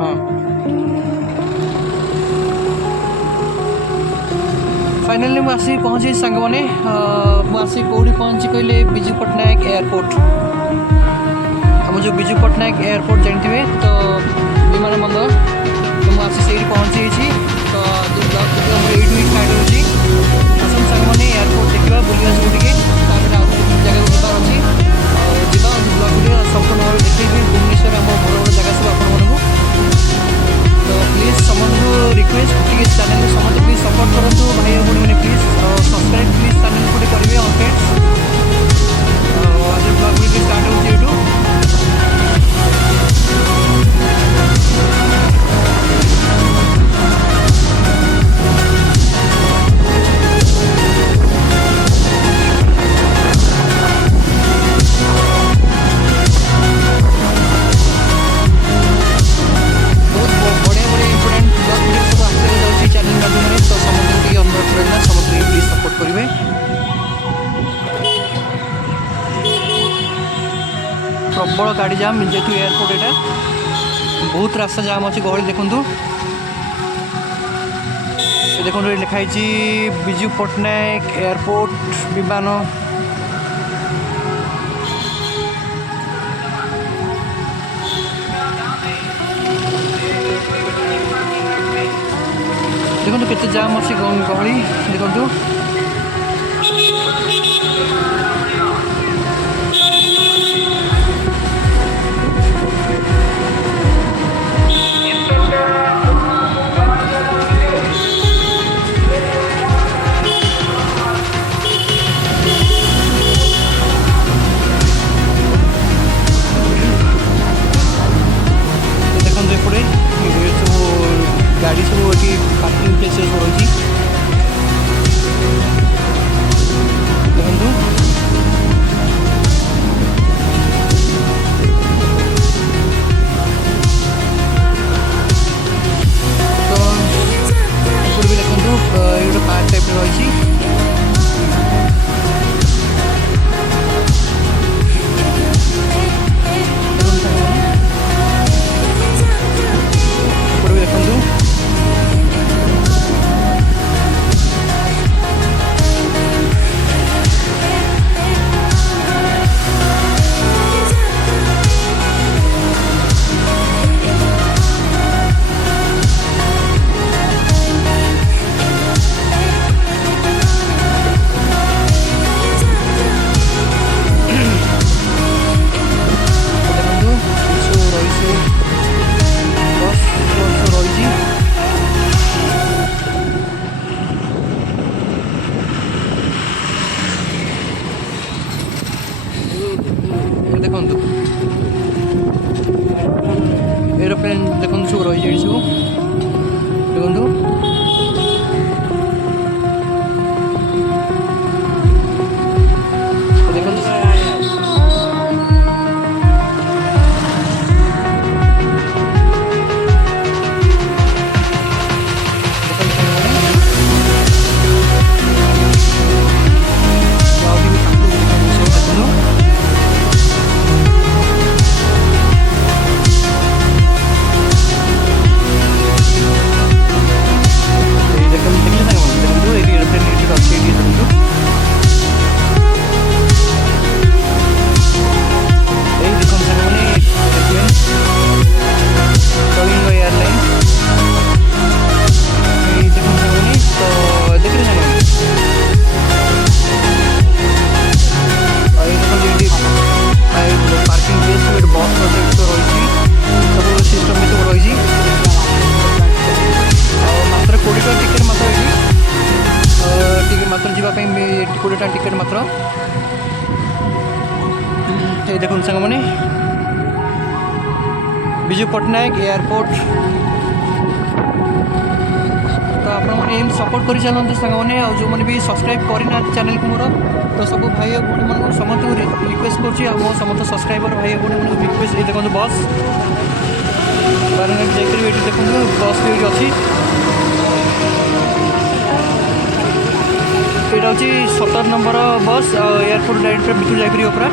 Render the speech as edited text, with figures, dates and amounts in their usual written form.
हाँ फाइनाली मुझे आसी पहुँची सांग मैंने मुझे कौटी पहुँची कहले विजु पट्टनायक एयरपोर्ट आम जो विजु पट्टनायक एयरपोर्ट जानते तो विमान बंदर तो मुझे से पहुँची तो जो ब्लॉग देखिए आम ये स्टार्ट होगी आसन सांग मैंने एयरपोर्ट देखा बुला सब टे जगह जबार अच्छी जा ब्लॉग वीडियो संपूर्ण भाव देखिए भुवनेश्वर आम बड़ बड़ जगह सब आपको तो प्लीज समस्त रिक्वेस्ट टी चैनल समस्त प्लीज सपोर्ट करूँ भाई भाई मैंने प्लीज सब्सक्राइब प्लीज चैनल को करेंगे ऑन फ्रेंड्स आज ब्लॉग वीडियो स्टार्ट हो यूट्यूब प्रबल गाड़ी जाम जेहतु एयरपोर्ट एटा बहुत रास्ता जाम अच्छी गहली देखूँ देखो लिखाई विजु पट्टनायक एयरपोर्ट विमान देखो केते जाम अच्छी गहली देखो गाड़ी सब ये पार्किंग प्लेसेस रही देखो तो भी देखो ये गोटे पार्क टाइप रही देखो एरोप्लेन देखो सब रही सब देखो कोड़े टिकेट मात्र ये देखो सांग मैंने विजु पट्टनायक एयरपोर्ट तो आप सपोर्ट कर चलते सांग मैंने जो मैंने भी सब्सक्राइब करना चैनल को मोर तो सब भाई भाई मान समस्त रिक्वेस्ट कर समस्त सब्सक्राइबर भाई भाई रिक्वेस्ट ये देखो बस बारंगीर जाकर ये देखो बस भी अच्छी यहाँ हूँ 17 नंबर बस एयरपोर्ट डायरेक्ट भितर जाकर पूरा